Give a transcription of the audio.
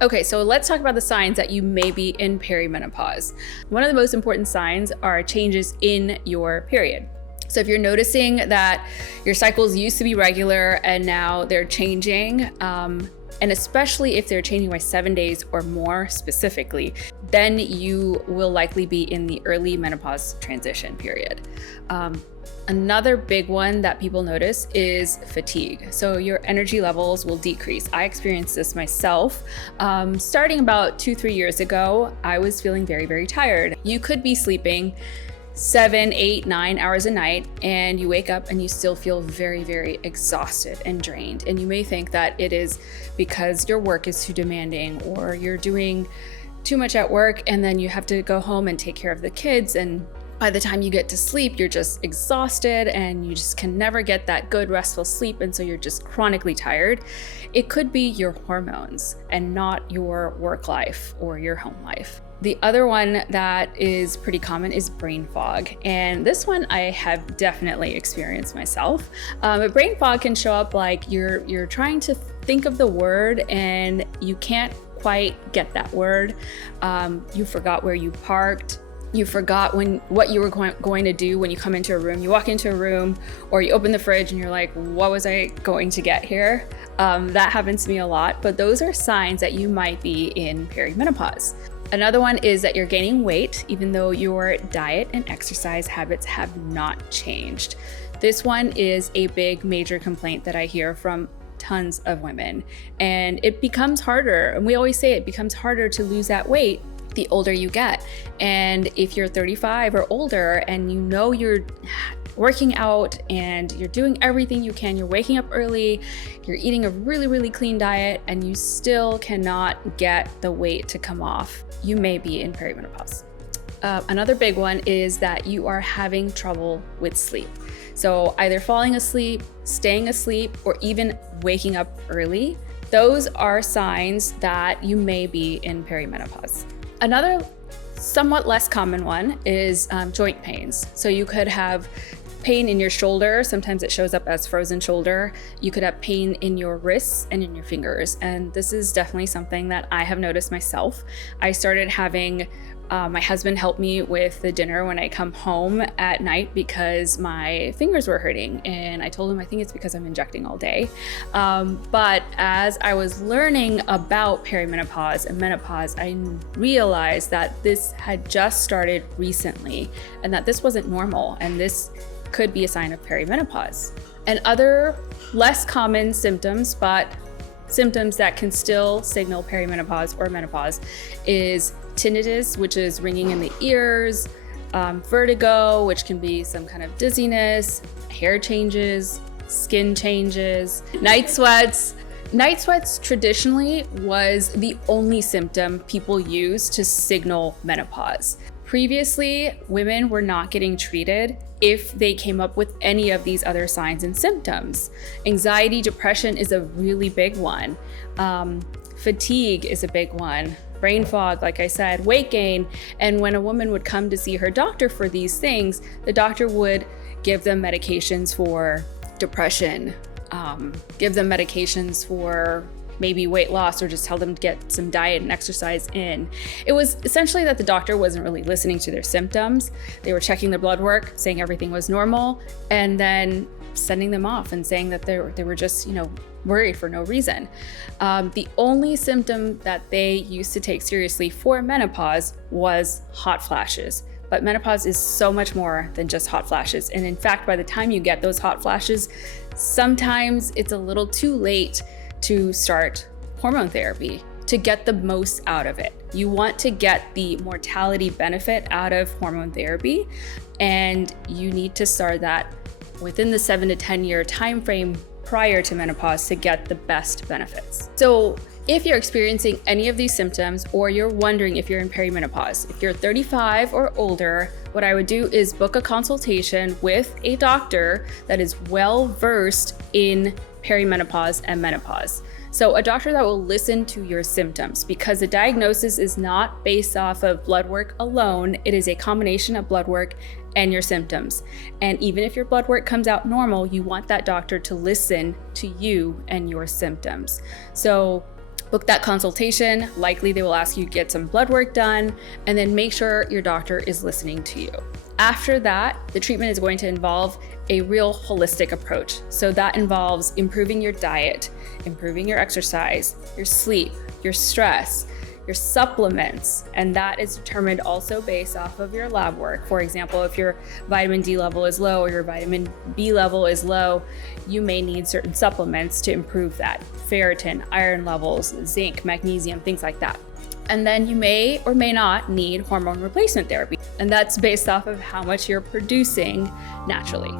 Okay, so let's talk about the signs that you may be in perimenopause. One of the most important signs are changes in your period. So if you're noticing that your cycles used to be regular and now they're changing, and especially if they're changing by 7 days or more specifically, then you will likely be in the early menopause transition period. Another big one that people notice is fatigue. So your energy levels will decrease. I experienced this myself. Starting about 2-3 years ago, I was feeling very, very tired. You could be sleeping 7, 8, 9 hours a night, and you wake up and you still feel very, very exhausted and drained. And you may think that it is because your work is too demanding, or you're doing too much at work, and then you have to go home and take care of the kids, and by the time you get to sleep, you're just exhausted and you just can never get that good restful sleep, and so you're just chronically tired. It could be your hormones and not your work life or your home life. The other one that is pretty common is brain fog, and this one I have definitely experienced myself. But brain fog can show up like you're trying to think of the word and you can't quite get that word. You forgot where you parked. You forgot what you were going to do when you come into a room. You walk into a room or you open the fridge and you're like, what was I going to get here? That happens to me a lot, but those are signs that you might be in perimenopause. Another one is that you're gaining weight, even though your diet and exercise habits have not changed. This one is a big major complaint that I hear from tons of women, and it becomes harder. And we always say it becomes harder to lose that weight the older you get. And if you're 35 or older and you know you're working out and you're doing everything you can, you're waking up early, you're eating a really, really clean diet, and you still cannot get the weight to come off, you may be in perimenopause. Another big one is that you are having trouble with sleep. So either falling asleep, staying asleep, or even waking up early. Those are signs that you may be in perimenopause. Another somewhat less common one is joint pains. So you could have pain in your shoulder. Sometimes it shows up as frozen shoulder. You could have pain in your wrists and in your fingers. And this is definitely something that I have noticed myself. I started having my husband help me with the dinner when I come home at night because my fingers were hurting. And I told him, I think it's because I'm injecting all day. But as I was learning about perimenopause and menopause, I realized that this had just started recently and that this wasn't normal. And this could be a sign of perimenopause. And other less common symptoms, but symptoms that can still signal perimenopause or menopause, is tinnitus, which is ringing in the ears, vertigo, which can be some kind of dizziness, hair changes, skin changes, night sweats. Night sweats traditionally was the only symptom people used to signal menopause. Previously, women were not getting treated if they came up with any of these other signs and symptoms. Anxiety, depression is a really big one. Fatigue is a big one. Brain fog, like I said, weight gain. And when a woman would come to see her doctor for these things, the doctor would give them medications for depression, give them medications for maybe weight loss, or just tell them to get some diet and exercise in. It was essentially that the doctor wasn't really listening to their symptoms. They were checking their blood work, saying everything was normal, and then sending them off and saying that they were just, worried for no reason. The only symptom that they used to take seriously for menopause was hot flashes. But menopause is so much more than just hot flashes. And in fact, by the time you get those hot flashes, sometimes it's a little too late to start hormone therapy to get the most out of it. You want to get the mortality benefit out of hormone therapy, and you need to start that within the 7 to 10 year time frame prior to menopause to get the best benefits. So if you're experiencing any of these symptoms, or you're wondering if you're in perimenopause, if you're 35 or older, what I would do is book a consultation with a doctor that is well versed in perimenopause and menopause. So a doctor that will listen to your symptoms, because the diagnosis is not based off of blood work alone. It is a combination of blood work and your symptoms. And even if your blood work comes out normal, you want that doctor to listen to you and your symptoms. So Book that consultation. Likely they will ask you to get some blood work done, and then make sure your doctor is listening to you. After that, the treatment is going to involve a real holistic approach. So that involves improving your diet, improving your exercise, your sleep, your stress, your supplements, and that is determined also based off of your lab work. For example, if your vitamin D level is low or your vitamin B level is low, you may need certain supplements to improve that. Ferritin, iron levels, zinc, magnesium, things like that. And then you may or may not need hormone replacement therapy. And that's based off of how much you're producing naturally.